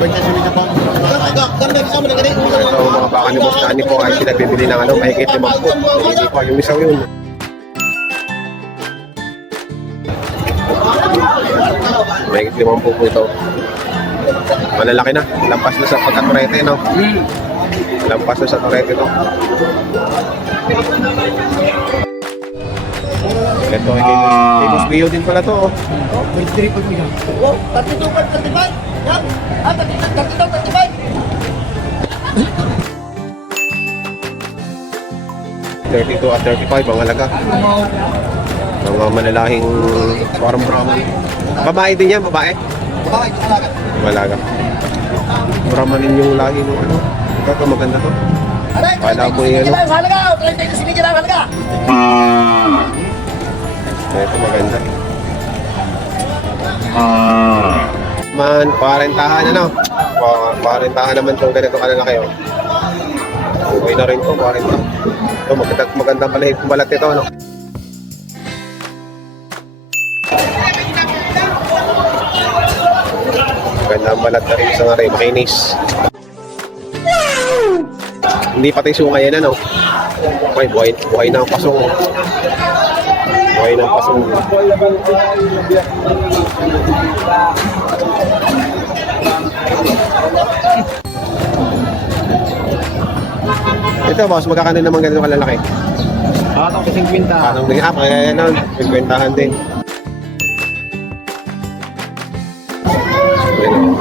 Ito mga baka ni Boss Nani po ay pinagbibili ng ano, mahigit 50. Hindi pa yung isaw yun. Mahigit 50 po ito. Malalaki na. Lampas na sa pagkaturete, no? Lampas na sa turete ito. Ito ay kay Boss Bio din pala to. Oh. 23 pag nila. Oh, 32 pag 35. Yan. 32 at 35 ang halaga. Mga manalahing parang Brahman. Babae din yan, babae? Babae, alaga. Malaga. Brahman din yung lahi ng ano. Ito maganda to. Kala mo yung ano. Halaga, 30 sinigil ang halaga. Ito maganda. Man, parentahan ano? Parentahan naman itong ganito kalalaki oh. Okay na rin ito, parentahan. Ito, magandang balahib kung balat ito ano? Magandang balat na rin sa nga rin, makinis. Hindi pati sungay yan ano? Okay, buhay na ang pasong. Buhay na ang pasong. Ito boss, magkakanin naman ganito kalalaki. Atong 50. Anong din up, kaya yan, 50-han din.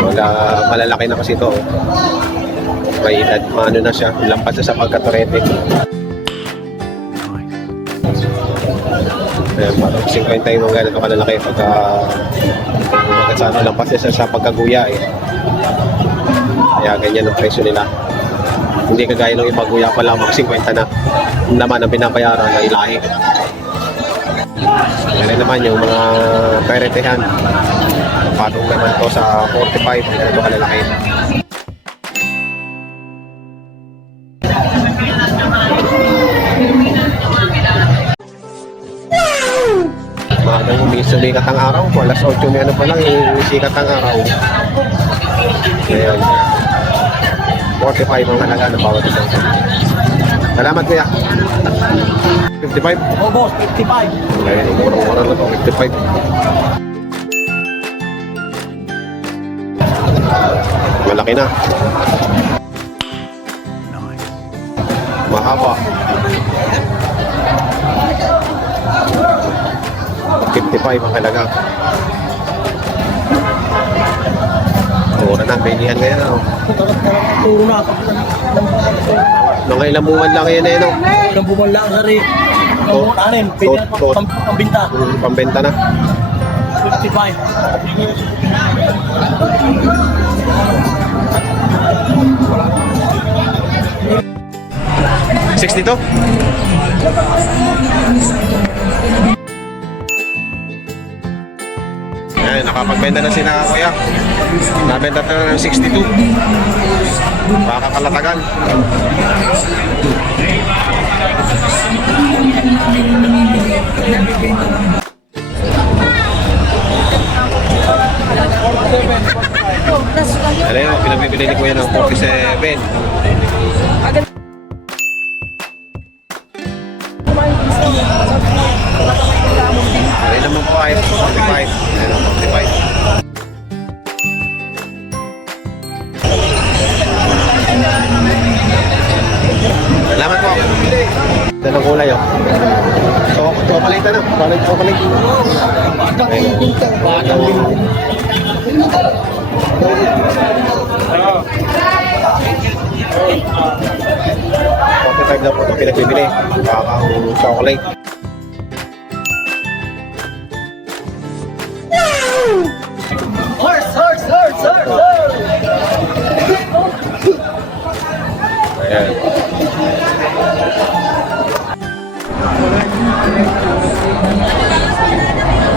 Wala, malalaki na kasi ito. May edad, ano na siya, lampas na sa pagkaturete. Ayan, parang 50 yung mga ganito kalalaki pagka lampas na siya sa pagkaguya eh. Kaya ganyan ang presyo nila. Hindi kagaya ng ibang guya pa lamang 50 na naman ang binabayaran na ilahi. Yan naman yung mga peretehan. Patong naman to sa 45 ito kalalaki. Magang umisulikat ang araw. Alas 8 may ano pa lang umisikat ang araw. Ayan. 45 ang halaga ng bawat isang. Salamat kuya. 55? Oh, boss, 55. Ayan, murang-murang na ito. 55. Malaki na. Mahaba. 55 ang halaga. Mura na, bilihan ngayon. Oh. Turo na. Mga ilang buwan lang yan eh, no? Ilang buwan lang, sari. Ilang buwan, anin. Pambinta. Pambenta na. 55. $62? Ayan, nakapagbenta na sila kuya. Nabenta na ng 62. Baka kalatagan. Ano yun, pinagbibili ni kuya ng 47. Ano naman po ay 45. Ano, 45. Salamat po. Ito ng kulay oh. Chocolate na. Chocolate. $45 na po ito pinagbibili. Bakang chocolate. Horse! Ayan.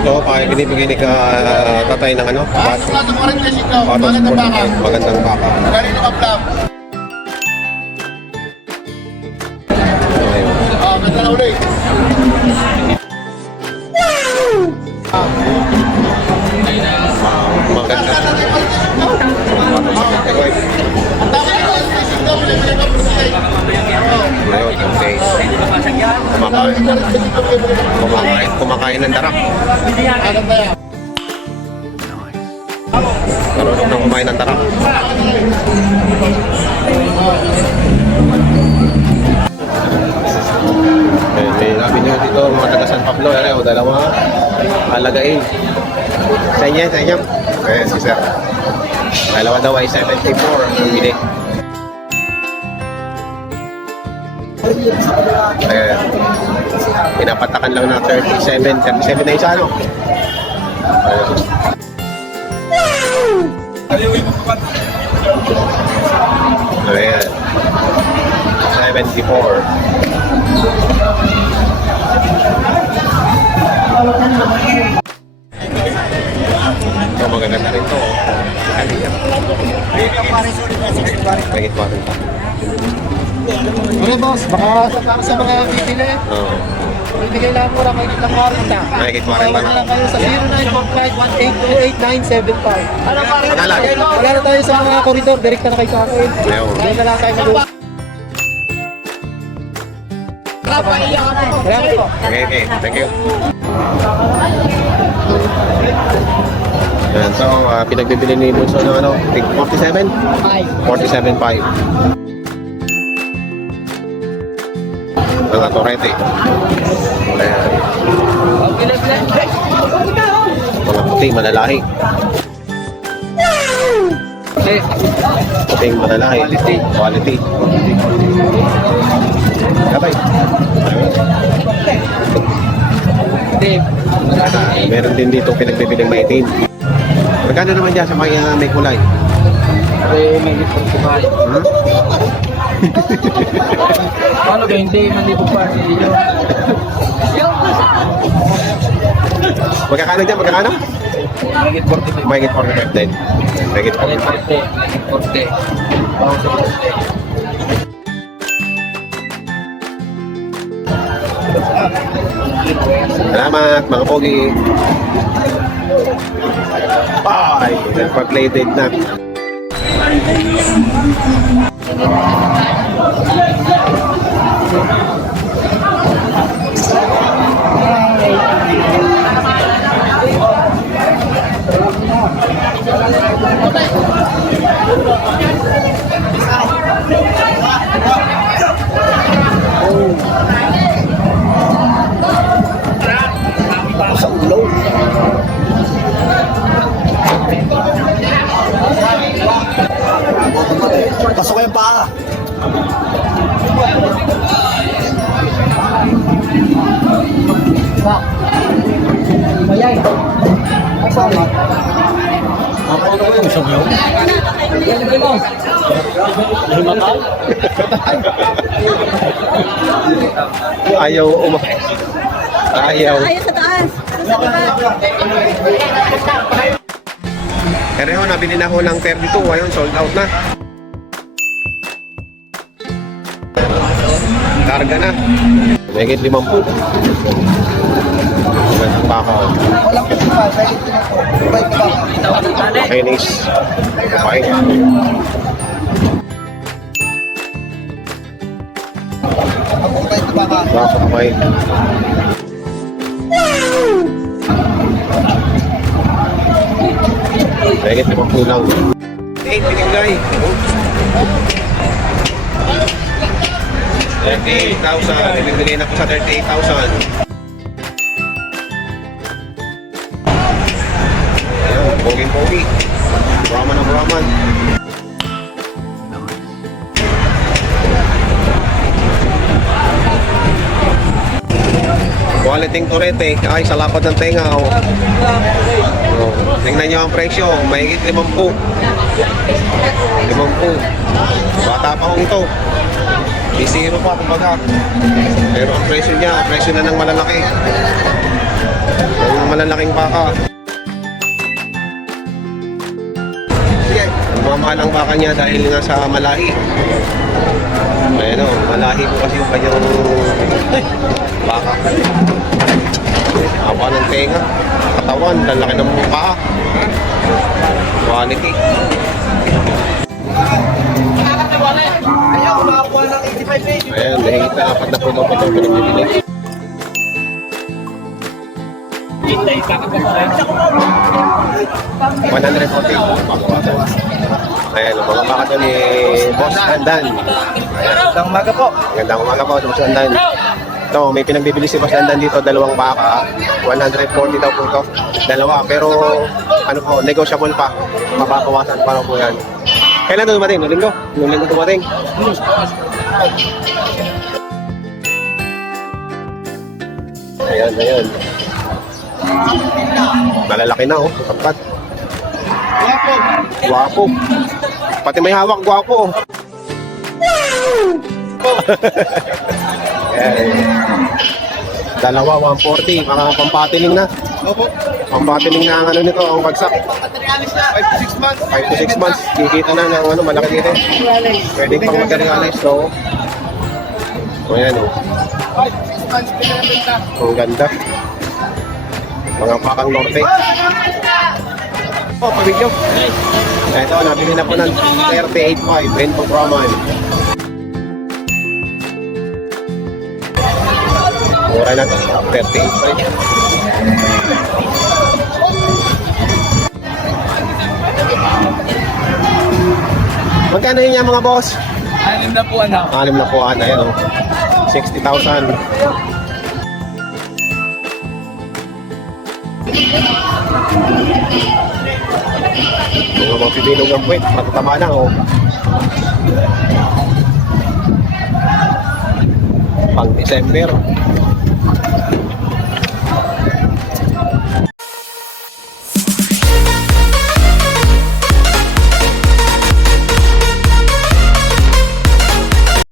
Ito, binibigay ni tatay ng ano? Magandang baka. Ganda na ulit. Maganda. kumain ng darak. Ano ba yan? Marunong na kumain ng darak. May sabi nyo dito mga taga San Pablo, dalawa alagain. Sa inyo, sa inyo. Ayan, si sir. Dalawa daw ay 74 ang bili. Ayan. Pinapatakan lang na 37 na isa, no? Ayan. 74. Ito, magaganda rin to. Kaliyan. Bagit pa rin. Okay boss, baka sa mga pipili, Oo. ibigay lang mo lang kayo ng 40. Bagit pa rin Tawag na lang kayo sa 0945-1828975. Pangalan? Wala na tayo sa mga koridor, direct na kayo sa akin. Ayun. Kaya na lang tayo mag-uusap. Salamat po. Okay, okay. Thank you. Yan, so, pinagbibili ni Bunso ng ano, 47? 47.5. Mga torete. Ayan. Mga puti, malalahi. Puting malalahi. Quality. Kabay. Meron din dito pinagbibiling maitin. Magkano naman dyan sa may kulay? May gipong kumay. Hmm? Paano ba hindi? Manibog pa siya. Magkakano dyan? Magkakano? Magigit 40. Mahigit 45 din. Mahigit 45. 40. Bawang sa 40. Salamat mga pogi. Bye! Nagpa-play date na. Sa ulo. Pasok kayo pa. Bayay. Sorry. Ako na ko yung isang yun. Ayaw Ayaw. Ayaw sa taas. Pero ho, nabili na ho ng 32. Ayun, sold out na. Karga na. Megit 50. Magandang baka. Walang pa, kahit ito na po. Bye pa. Chinese. Bye. Ako ba ito baka? Baka bye. Megit 50 lang. 8 binigay. 38,000. Ibibigay na ko sa 38,000. Ayan, pogi-pogi. Brahman na Brahman. Quality turete. Ay, sa lapad ng tenga. Oh. Oh, tingnan nyo ang presyo. Mahigit 50. 50. Bata pa kong ito. Di zero pa, kumbaga. Pero ang presyo niya, presyo na ng malalaki. Ng malalaking baka. Sige, mamahal ang baka niya dahil nga sa malahi. Ayan o, malahi po kasi yung kanyang baka. Haba ng tenga, katawan, lalaki ng mukha. Quality. Ayaw, makakuha ng 85 pesos. Ayan, mahigit na 4 pa ito pinagbibili. Ayan, ang mga baka to ni Boss Andan. Ayan. Magandang umaga po. Magandang umaga po, Boss Andan. Ito, may pinagbibili si Boss Andan dito, dalawang baka. 140 daw po ito. Dalawa, pero ano po, negotiable pa. Mababawasan pa po yan. Kailan ito dumating? Noong linggo? Noong linggo dumating? Ayan, ayan. Malalaki na, oh. Tapat. Guwapo. Pati may hawak, guwapo. Ayan. Dalawa, 140. Mga pampatiling na. Opo. Pampatiling na ang ano nito, ang bagsak. 5 to 6 months. 5 to 6 months. Kikita na ng ano, malaki dito. Pwede pang materialis, so. So, ayan, oh. 5 to 6 months, pinabenta. Ang ganda. Mga pakang norte. Oh, pabigyo. Ito, nabili na po ng 38.5. Bento Brahman. Mura na ito. 38.5. Magkano yun yan mga boss? Anim na po anak. 6 na po, ayan o. 60,000. Mga mapibilog ng puwet, matatama na o. Pang December.